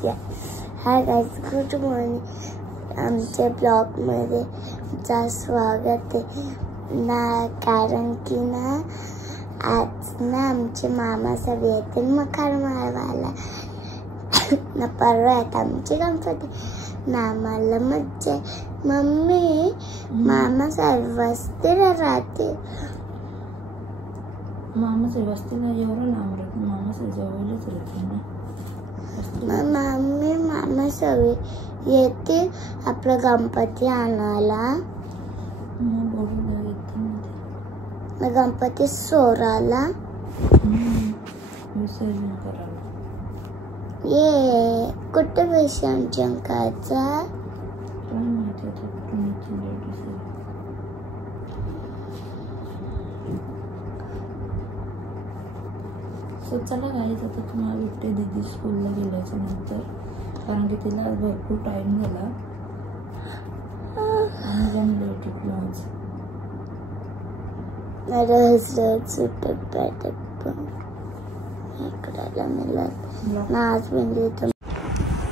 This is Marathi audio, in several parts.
Aditya. Hi guys, good morning. आमच्या ब्लॉगमध्ये तुमचं स्वागत आहे ना. कारण की ना आज ना आमचे मामा सगळे येते मखार मारवायला ना. परवा आहेत आमचे गणपती ना. आम्हाला मज्जा. मम्मी मामा वस्तीला राहते. मामा वस्तीला एवढं लांब राहत. मामा जवळच राहते ना. मम्मी मामा सगळे येते आपला गणपती आणायला. गणपती सोराला विसर्जन करायला. ये कुठे विसर्जन करायचं? चला गाईज, आता तुम्हाला भेटते दीदी स्कूलला गेल्याच्या नंतर. कारण की तिला भरपूर टाइम झाला आणि जमलं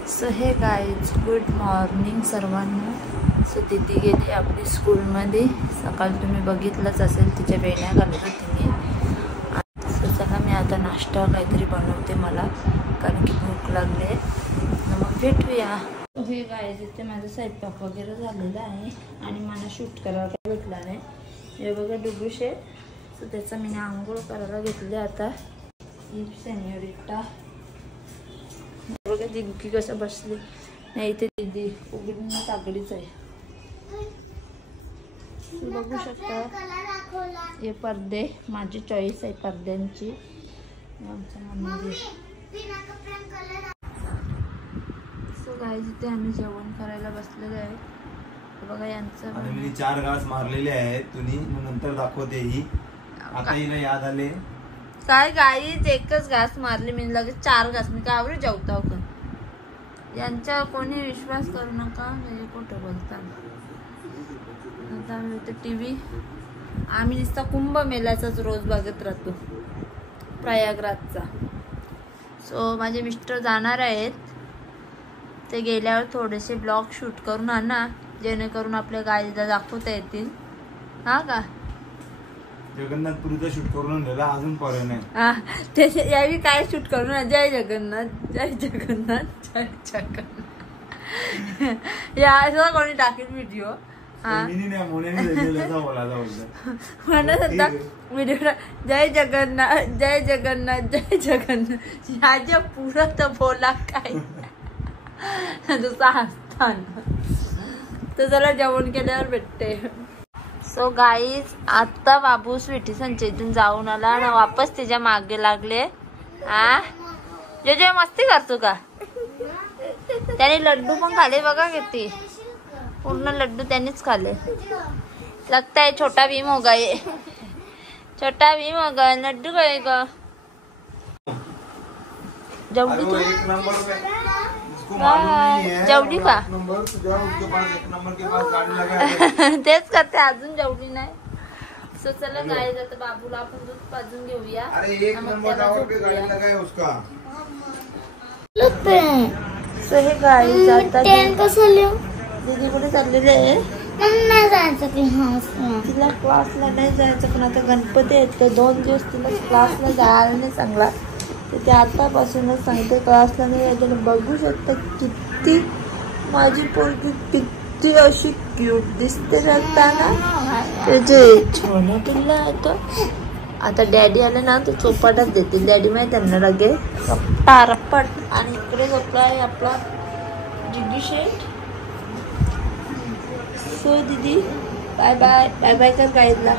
सो हे गाईज, गुड मॉर्निंग सर्वांना. सो दीदी गेली आपली स्कूलमध्ये. सकाळी तुम्ही बघितलंच असेल तिच्या बेण्या घालत तिने. चला मी आता नाश्ता काहीतरी बनवते मला, कारण की भूक लागले. मग भेटूया. हे गाईज, इथे माझा स्वयंपाक वगैरे झालेला आहे आणि मला शूट करायला काय भेटला नाही. हे बघा डुबुशे. सो त्याचा मी आंघोळ करायला घेतले आता. सेन्योरिटा बघा दिग्गी कसं बसली. नाही इथे दीदी उघडून तागडीच आहे. बघू शकता हे पडदे माझी चॉईस आहे पडद्यांची. आमच्या मम्मी. सो गाईज, इथे आम्ही जेवण करायला बसलेलो आहे. बघा यांचं मी 4 घास मारलेले आहेत. तुम्ही नंतर दाखवते ही. आता हिला याद आले काय गाईज, एकच घास मारली मी, लगेच 4 घास. मी काय आवडे जेवता का? यांच्यावर कोणी विश्वास करू नका. म्हणजे कुठं बोलतात. आता आम्ही इथे टीव्ही. आम्ही नुसता कुंभमेळ्याचाच रोज बघत राहतो, प्रयागराजचा. सो माझे मिस्टर जाणार आहेत. ते गेल्यावर थोडेसे ब्लॉग शूट करून आणा, जेणेकरून आपल्या गाडीला दाखवता येतील. हा का? जगन्नाथपुरीचा शूट करून नेला अजून पर्यंत नाही. ते यावी काय शूट करून. जय जगन्नाथ, जय जगन्नाथ, जय जगन्नाथ. या असं कोणी टाकेल व्हिडिओ. व्हिडिओ जय जगन्नाथ, जय जगन्नाथ, जय जगन्नाथ. ह्याच्या पुढं तर बोला काय दुसरा हसताना. तर चला जेवण केल्यावर भेटते. सो गाईज, आता बाबू स्वीटी संचयतून जाऊन आला आणि वापस तिच्या मागे लागले. हा जे जे मस्ती करतो का? त्याने लड्डू पण खाले बघा किती. पूर्ण लड्डू त्यांनीच खाले. लगता है छोटा भीम होगा ये. छोटा भीम होगा. लड्डू खाएगा. जेवढी तू जेवढी का तेच करते, अजून जेवढी नाही. सो चला गाईज, आता बाबूला आपण दूध पाजून घेऊया. सो हे गाईज, आता दीदी कुठे चाललेले आहे? तिला क्लासला नाही जायचं, पण आता गणपती आहेत तर 2 दिवस तिला क्लासला जायला नाही चांगला. तर ते आतापासूनच सांगते क्लासला नाही यायचं. बघू शकता किती माझी पोरगी किती अशी क्यूट दिसते जाताना. त्याचे छोना किल्ला आहे तो. आता डॅडी आले ना तर चोपाटात देतील. डॅडी माहिती त्यांना लगे रप्पा रप्पट. आणि इकडे झोपला आहे आपला जिग्गी शेठ. सो दीदी बाय बाय. बाय बाय कर गाईडला.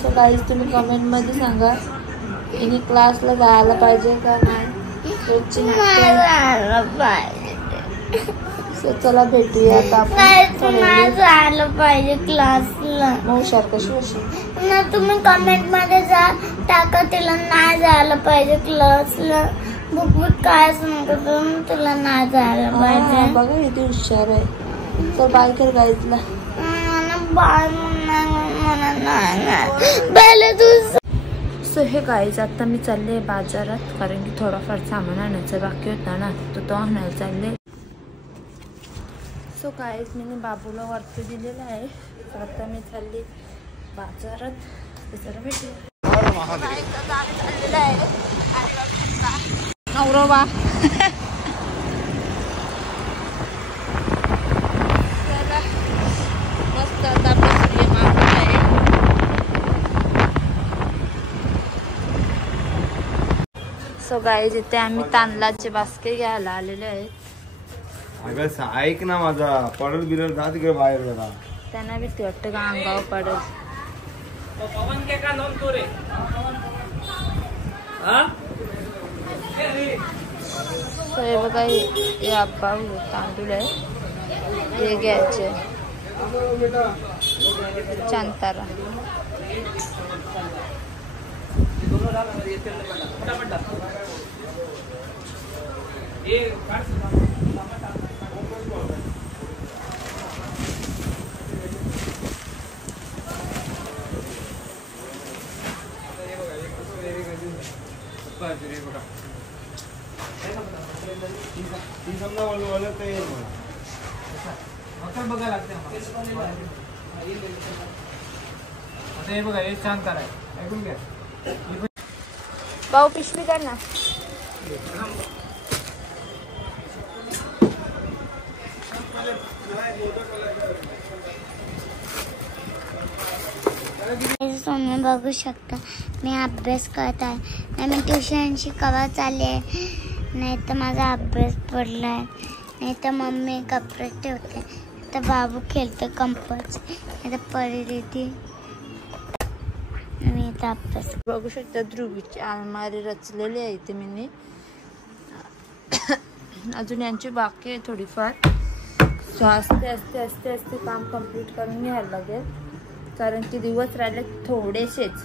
सो गाईज, तुम्ही कमेंट मध्ये सांगा इनी क्लासला जायला पाहिजे का नाही. सो चला भेटूया आता आपण. जायला पाहिजे क्लासला. हुशार कशी अशी ना. तुम्ही कमेंट मध्ये जा टाका तिला नाही जायला पाहिजे क्लासला. बुक काय सांगतो तिला नाही जायला पाहिजे. बघा किती हुशार आहे. तर बाय कर गाईजला. बाय. सो हे गाईज आता मी चालले बाजारात, कारण की थोडाफार सामान आणायचं बाकी होता ना, तो आणायला चालले. सो गाईज मी बाबूला वरती दिलेला आहे, तर आता मी चालली बाजारात. जरा भेटूया चाललेलं आहे नवरोबा. मस्त आता आपलं मागत आहे. सो गाईज इथे आम्ही तांदळाचे बास्के घ्यायला आलेले आहेत. अगं ऐक ना माझा, पडल बिरल जा तिकडे बाहेर जरा. त्यांना भीती वाटतं का अंगावर पडल. सो हे बघा, हे आप्पा तांदूळ आहे, हे घ्यायचे चांतारा. बघा लागते हे बघा, हे शांत आहे. ऐकून घ्या भाऊ, पिशवी कर ना. तुम्ही बघू शकता मी अभ्यास करत आहे. नाही मी ट्युशन शिकवा चालले, नाही तर माझा अभ्यास पडलाय, नाही तर मम्मी कपडे ठेवते, तर बाबू खेळतो कंपस, नाही तर परी देते. मी इथं अभ्यास बघू शकता ध्रुवीची अलमारी रचलेली आहे इथे मी. अजून यांची बाकी आहे थोडीफार. सो आस्ते आस्ते आस्ते आस्ते काम कंप्लीट करून घ्यायला लागेल, कारण की दिवस राहिले थोडेसेच.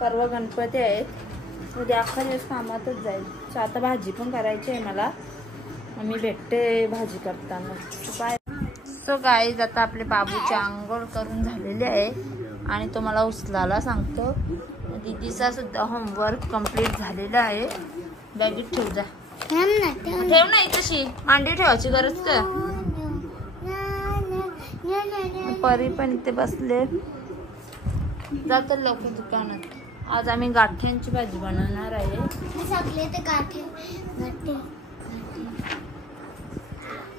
परवा गणपती आहेत, उद्या अख्खा दिवस कामातच जाईल. सो आता भाजी पण करायची आहे मला, मी भेटते भाजी करताना. बाय. सो गाईज आता आपले बाबूची आंघोळ करून झालेली आहे आणि तो मला उचलायला सांगतो. दीदीचा सुद्धा होमवर्क कंप्लीट झालेला आहे. बॅगेत ठेव जा. ठेव नाही तशी मांडी ठेवायची गरज का. परी पण इथे बसले. जातो लवकर दुकानात. आज आम्ही गाठ्यांची भाजी बनवणार आहे.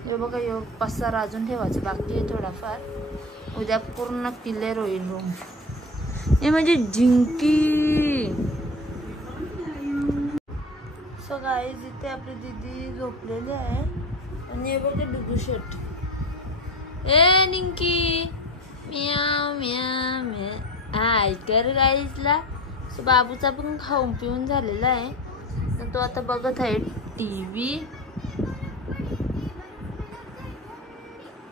हे बघा, योग पसारा अजून ठेवायचं बाकी आहे थोडाफार. उद्या पूर्ण क्लिअर होईल रूम. हे म्हणजे जिंकी. सो गाईज इथे आपली दीदी झोपलेली आहे आणि हे बघा डुगू शर्ट. ए निंकी, म्याव म्याव म्याव. हाय कर गाईजला. सो बाबूचा पण खाऊन पिऊन झालेला आहे, तर तो आता बघत आहे TV.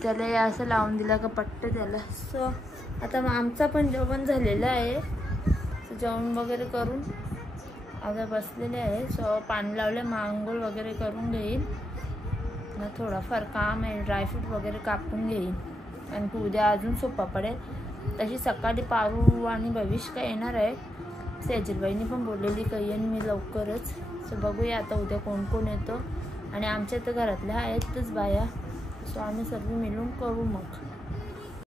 त्याला असं लावून दिला का पट्ट त्याला. सो आता आमचा पण जेवण झालेलं आहे. जेवण वगैरे करून आता बसलेले आहे. सो पाणी लावले, आंघोळ वगैरे करून घेईन. थोडाफार काम आहे, ड्रायफ्रूट वगैरे कापून घेईन, कारण की उद्या अजून सोपा पडेल. तशी सकाळी पारू आणि भविष्य येणार आहे. सेजलबाईंनी पण बोललेली काही येईन मी लवकरच. सो बघूया आता उद्या कोण कोण येतो. आणि आमच्या तर घरातल्या आहेतच बाया, सो आम्ही सर्व मिळून करू मग.